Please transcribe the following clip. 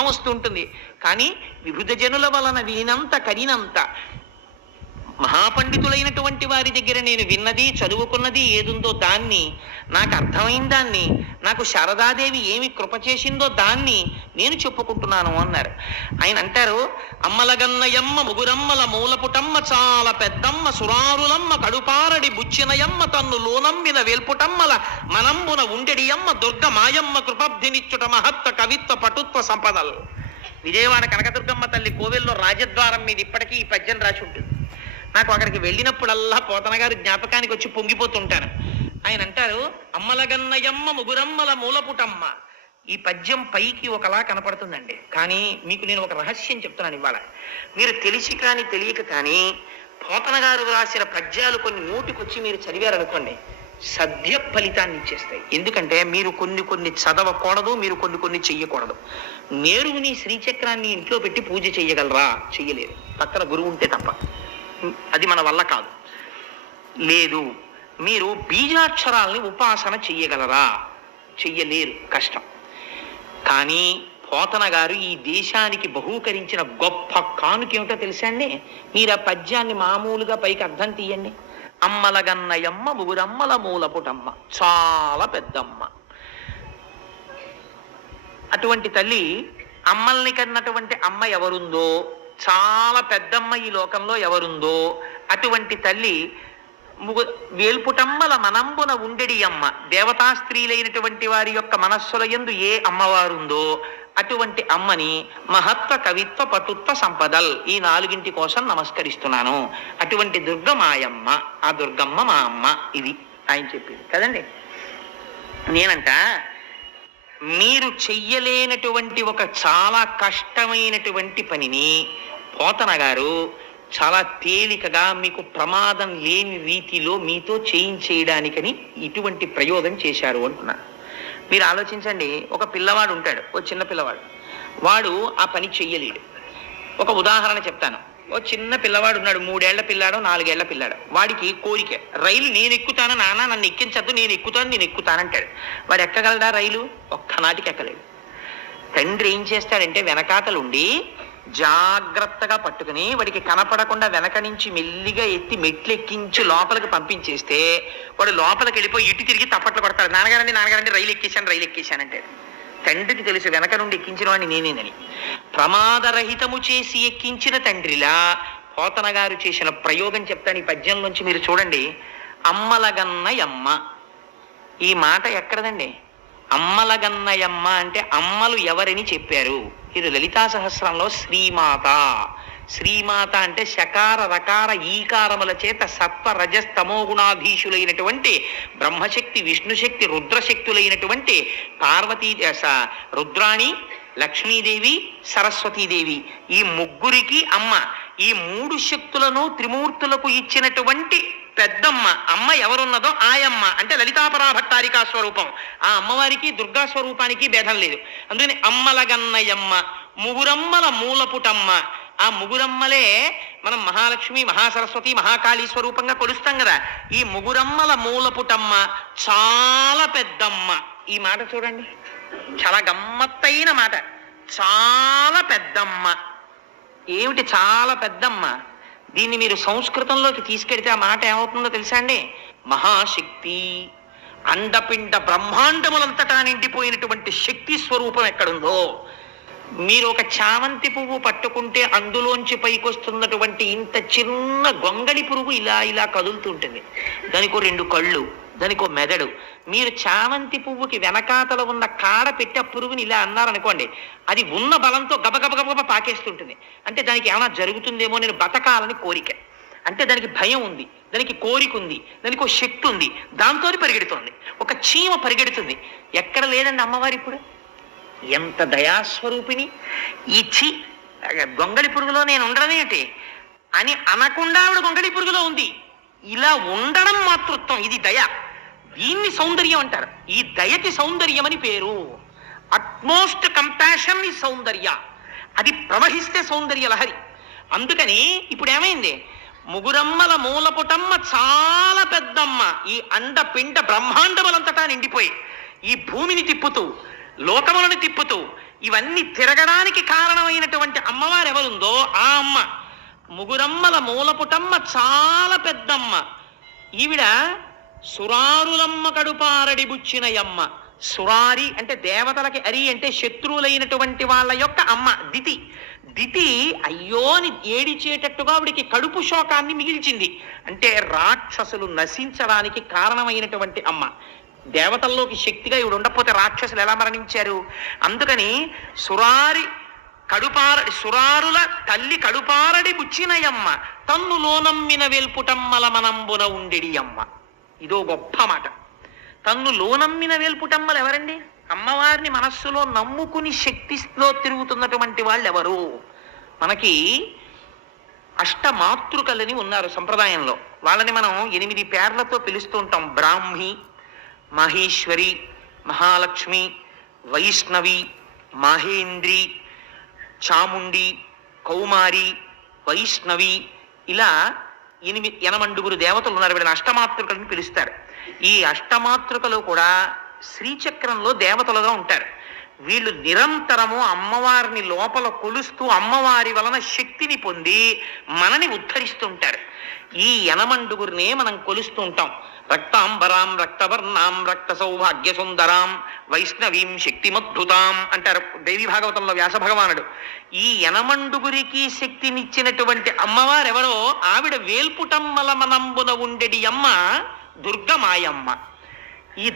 అర్థం వస్తూ ఉంటుంది. కానీ వివిధ జనుల వలన వినినంత కనినంత మహాపండితులైనటువంటి వారి దగ్గర నేను విన్నది చదువుకున్నది ఏదుందో దాన్ని, నాకు అర్థమైన దాన్ని, నాకు శారదాదేవి ఏమి కృప చేసిందో దాన్ని నేను చెప్పుకుంటున్నాను అన్నారు. ఆయన అంటారు, అమ్మలగన్నయమ్మ ముగురమ్మల మూలపుటమ్మ చాలా పెద్దమ్మ సురారులమ్మ కడుపారడి బుచ్చినయమ్మ తన్ను లోనమ్మిన వేల్పుటమ్మల మనంబున ఉండెడియమ్మ దుర్గ మాయమ్మ కృపబ్ధినిచ్చుట మహత్వ కవిత్వ పటుత్వ సంపదలు. విజయవాడ కనకదుర్గమ్మ తల్లి కోవెల్లో రాజద్వారం మీద ఇప్పటికీ ఈ పద్యం రాసి ఉంటుంది. నాకు అక్కడికి వెళ్ళినప్పుడల్లా పోతన గారు జ్ఞాపకానికి వచ్చి పొంగిపోతుంటాను. ఆయన అంటారు, అమ్మలగన్నయమ్మ ముగురమ్మల మూలపుటమ్మ. ఈ పద్యం పైకి ఒకలా కనపడుతుందండి, కానీ మీకు నేను ఒక రహస్యం చెప్తున్నాను ఇవాళ. మీరు తెలిసి కానీ తెలియక కానీ పోతన గారు రాసిన పద్యాలు కొన్ని నోటికొచ్చి మీరు చదివారనుకోండి, సద్య ఫలితాన్ని ఇచ్చేస్తాయి. ఎందుకంటే మీరు కొన్ని చదవకూడదు, మీరు కొన్ని చెయ్యకూడదు. నేరుని శ్రీచక్రాన్ని ఇంట్లో పెట్టి పూజ చెయ్యగలరా? చెయ్యలేరు, పక్కన గురువు ఉంటే తప్ప. అది మన వల్ల కాదు. లేదు, మీరు బీజాక్షరాల్ని ఉపాసన చెయ్యగలరా? చెయ్యలేరు, కష్టం. కానీ పోతన గారు ఈ దేశానికి బహూకరించిన గొప్ప కానుక ఏమిటో తెలుసా అండి? మీరు ఆ పద్యాన్ని మామూలుగా పైకి అర్థం తీయండి. అమ్మలగన్నయమ్మ ముగురమ్మల మూలపుటమ్మ చాలా పెద్దమ్మ. అటువంటి తల్లి, అమ్మల్ని కన్నటువంటి అమ్మ ఎవరుందో, చాలా పెద్దమ్మ ఈ లోకంలో ఎవరుందో, అటువంటి తల్లి వేల్పుటమ్మల మనంబున ఉండెడి అమ్మ. దేవతా స్త్రీలైనటువంటి వారి యొక్క మనస్సుల యందు ఏ అమ్మవారుందో అటువంటి అమ్మని మహత్వ కవిత్వ పటుత్వ సంపదల్, ఈ నాలుగింటి కోసం నమస్కరిస్తున్నాను. అటువంటి దుర్గమాయమ్మ, ఆ దుర్గమ్మ మా అమ్మ. ఇది ఆయన చెప్పింది కదండి. నేనంట, మీరు చెయ్యలేనటువంటి ఒక చాలా కష్టమైనటువంటి పనిని పోతన గారు చాలా తేలికగా మీకు ప్రమాదం లేని రీతిలో మీతో చేయించేయడానికని ఇటువంటి ప్రయోగం చేశారు అంటున్నా. మీరు ఆలోచించండి, ఒక పిల్లవాడు ఉంటాడు, ఓ చిన్న పిల్లవాడు, వాడు ఆ పని చెయ్యలేడు. ఒక ఉదాహరణ చెప్తాను. ఓ చిన్న పిల్లవాడు ఉన్నాడు, 3 ఏళ్ల పిల్లాడో 4 ఏళ్ల పిల్లాడు. వాడికి కోరిక, రైలు నేను ఎక్కుతాను నాన్న, నన్ను ఎక్కించద్దు, నేను ఎక్కుతానంటాడు. వాడు ఎక్కగలడా రైలు? ఒక్కనాటికి ఎక్కలేడు. తండ్రి ఏం చేస్తాడంటే వెనకాతలుండి జాగ్రత్తగా పట్టుకుని వాడికి కనపడకుండా వెనక నుంచి మెల్లిగా ఎత్తి మెట్లు ఎక్కించి లోపలికి పంపించేస్తే వాడు లోపలికి వెళ్ళిపోయి ఇటు తిరిగి తప్పట్లు కొడతాడు, నాన్నగారండి రైలు ఎక్కేశానంటే. తండ్రికి తెలుసు వెనక నుండి ఎక్కించిన వాడిని నేనేనని. ప్రమాదరహితము చేసి ఎక్కించిన తండ్రిలా పోతన గారు చేసిన ప్రయోగం చెప్తాను ఈ పద్యంలోంచి, మీరు చూడండి. అమ్మలగన్నయమ్మ, ఈ మాట ఎక్కడదండి? అమ్మలగన్నయమ్మ అంటే అమ్మలు ఎవరని చెప్పారు? ఇది లలితా సహస్రంలో శ్రీమాత. శ్రీమాత అంటే శకార రకార ఈకారముల చేత సత్వ రజస్తమో గుణాధీశులైనటువంటి బ్రహ్మశక్తి, విష్ణుశక్తి, రుద్రశక్తులైనటువంటి పార్వతీ, రుద్రాణి, లక్ష్మీదేవి, సరస్వతీదేవి, ఈ ముగ్గురికి అమ్మ. ఈ 3 శక్తులను త్రిమూర్తులకు ఇచ్చినటువంటి పెద్దమ్మ అమ్మ ఎవరున్నదో ఆయమ్మ అంటే లలితాపరాభట్టారికా స్వరూపం. ఆ అమ్మవారికి దుర్గా స్వరూపానికి భేదం లేదు. అందుకని అమ్మలగన్నయమ్మ, ముగురమ్మల మూలపుటమ్మ. ఆ ముగురమ్మలే మనం మహాలక్ష్మి, మహాసరస్వతి, మహాకాళీ స్వరూపంగా కొలుస్తాం కదా. ఈ ముగురమ్మల మూలపుటమ్మ చాలా పెద్దమ్మ. ఈ మాట చూడండి, చాలా గమ్మత్తైన మాట. చాలా పెద్దమ్మ. ఏమిటి చాలా పెద్దమ్మ? దీన్ని మీరు సంస్కృతంలోకి తీసుకెడితే ఆ మాట ఏమవుతుందో తెలుసా అండి? మహాశక్తి, అండపిండ బ్రహ్మాండములంతటా నిండిపోయినటువంటి శక్తి స్వరూపం ఎక్కడుందో, మీరు ఒక చామంతి పువ్వు పట్టుకుంటే అందులోంచి పైకొస్తున్నటువంటి ఇంత చిన్న గొంగళి పురుగు ఇలా కదులుతుంటుంది. దానికో 2 కళ్ళు, దానికో మెదడు. మీరు చామంతి పువ్వుకి వెనకాతల ఉన్న కాడ పెట్టి ఆ పురుగుని ఇలా అన్నారనుకోండి, అది ఉన్న బలంతో గబగబ పాకేస్తుంటుంది. అంటే దానికి ఏమైనా జరుగుతుందేమో, నేను బతకాలని కోరిక. అంటే దానికి భయం ఉంది, దానికి కోరిక ఉంది, దానికి ఒక శక్తి ఉంది, దాంతో పరిగెడుతోంది. ఒక చీమ పరిగెడుతుంది. ఎక్కడ లేదండి అమ్మవారి ఇప్పుడు? ఎంత దయాస్వరూపిణి! ఇచ్చి గొంగళి పురుగులో నేను ఉండడం ఏంటి అని అనకుండా ఆవిడ గొంగళి పురుగులో ఉంది. ఇలా ఉండడం మాతృత్వం, ఇది దయ. దీన్ని సౌందర్యం అంటారు. ఈ దయకి సౌందర్యం అని పేరు. అట్మోస్ట్ కంపాషన్ ఈ సౌందర్య. అది ప్రవహిస్తే సౌందర్య లహరి. అందుకని ఇప్పుడు ఏమైంది? ముగురమ్మల మూలపుటమ్మ చాలా పెద్దమ్మ. ఈ అండపిండ బ్రహ్మాండములంతటా నిండిపోయి ఈ భూమిని తిప్పుతూ, లోకములను తిప్పుతూ, ఇవన్నీ తిరగడానికి కారణమైనటువంటి అమ్మవారు ఎవరుందో ఆ అమ్మ ముగురమ్మల మూలపుటమ్మ, చాలా పెద్దమ్మ. ఈవిడ సురారులమ్మ కడుపారడి బుచ్చినయమ్మ. సురారి అంటే దేవతలకి, అరి అంటే శత్రువులైనటువంటి వాళ్ళ యొక్క అమ్మ దితి. దితి అయ్యోని ఏడిచేటట్టుగా ఆవిడికి కడుపు శోకాన్ని మిగిల్చింది. అంటే రాక్షసులు నశించడానికి కారణమైనటువంటి అమ్మ. దేవతల్లోకి శక్తిగా ఇవిడు ఉండకపోతే రాక్షసులు ఎలా మరణించారు? అందుకని సురారుల తల్లి కడుపారడి బుచ్చినయమ్మ, తన్ను లోనమ్మిన వేల్పుటమ్మల మనంబున ఉండెడి అమ్మ. ఇదో గొప్ప మాట. తన్ను లోనమ్మిన వేల్పుటమ్మలు ఎవరండి? అమ్మవారిని మనస్సులో నమ్ముకుని శక్తిలో తిరుగుతున్నటువంటి వాళ్ళు ఎవరు? మనకి అష్టమాతృకలని ఉన్నారు సంప్రదాయంలో. వాళ్ళని మనం 8 పేర్లతో పిలుస్తూ ఉంటాం. బ్రాహ్మి, మహేశ్వరి, మహాలక్ష్మి, వైష్ణవి, మహేంద్రి, చాముండి, కౌమారి, వైష్ణవి, ఇలా 8 దేవతలు ఉన్నారు. వీళ్ళని అష్టమాతృకలని పిలుస్తారు. ఈ అష్టమాతృకలు కూడా శ్రీచక్రంలో దేవతలుగా ఉంటారు. వీళ్ళు నిరంతరము అమ్మవారిని లోపల కొలుస్తూ అమ్మవారి వలన శక్తిని పొంది మనని ఉద్ధరిస్తుంటారు. ఈ 8 మనం కొలుస్తూ ఉంటాం. రక్తాంబరాం, రక్తవర్ణాం, రక్త సౌభాగ్య సుందరాం, వైష్ణవీం శక్తిమద్భుతాం అంటారు దేవి భాగవతంలో వ్యాస భగవానుడు. ఈ 8 శక్తినిచ్చినటువంటి అమ్మవారెవరో ఆవిడ వేల్పుటమ్మల మనంబున ఉండెడి అమ్మ దుర్గమాయమ్మ. ఈ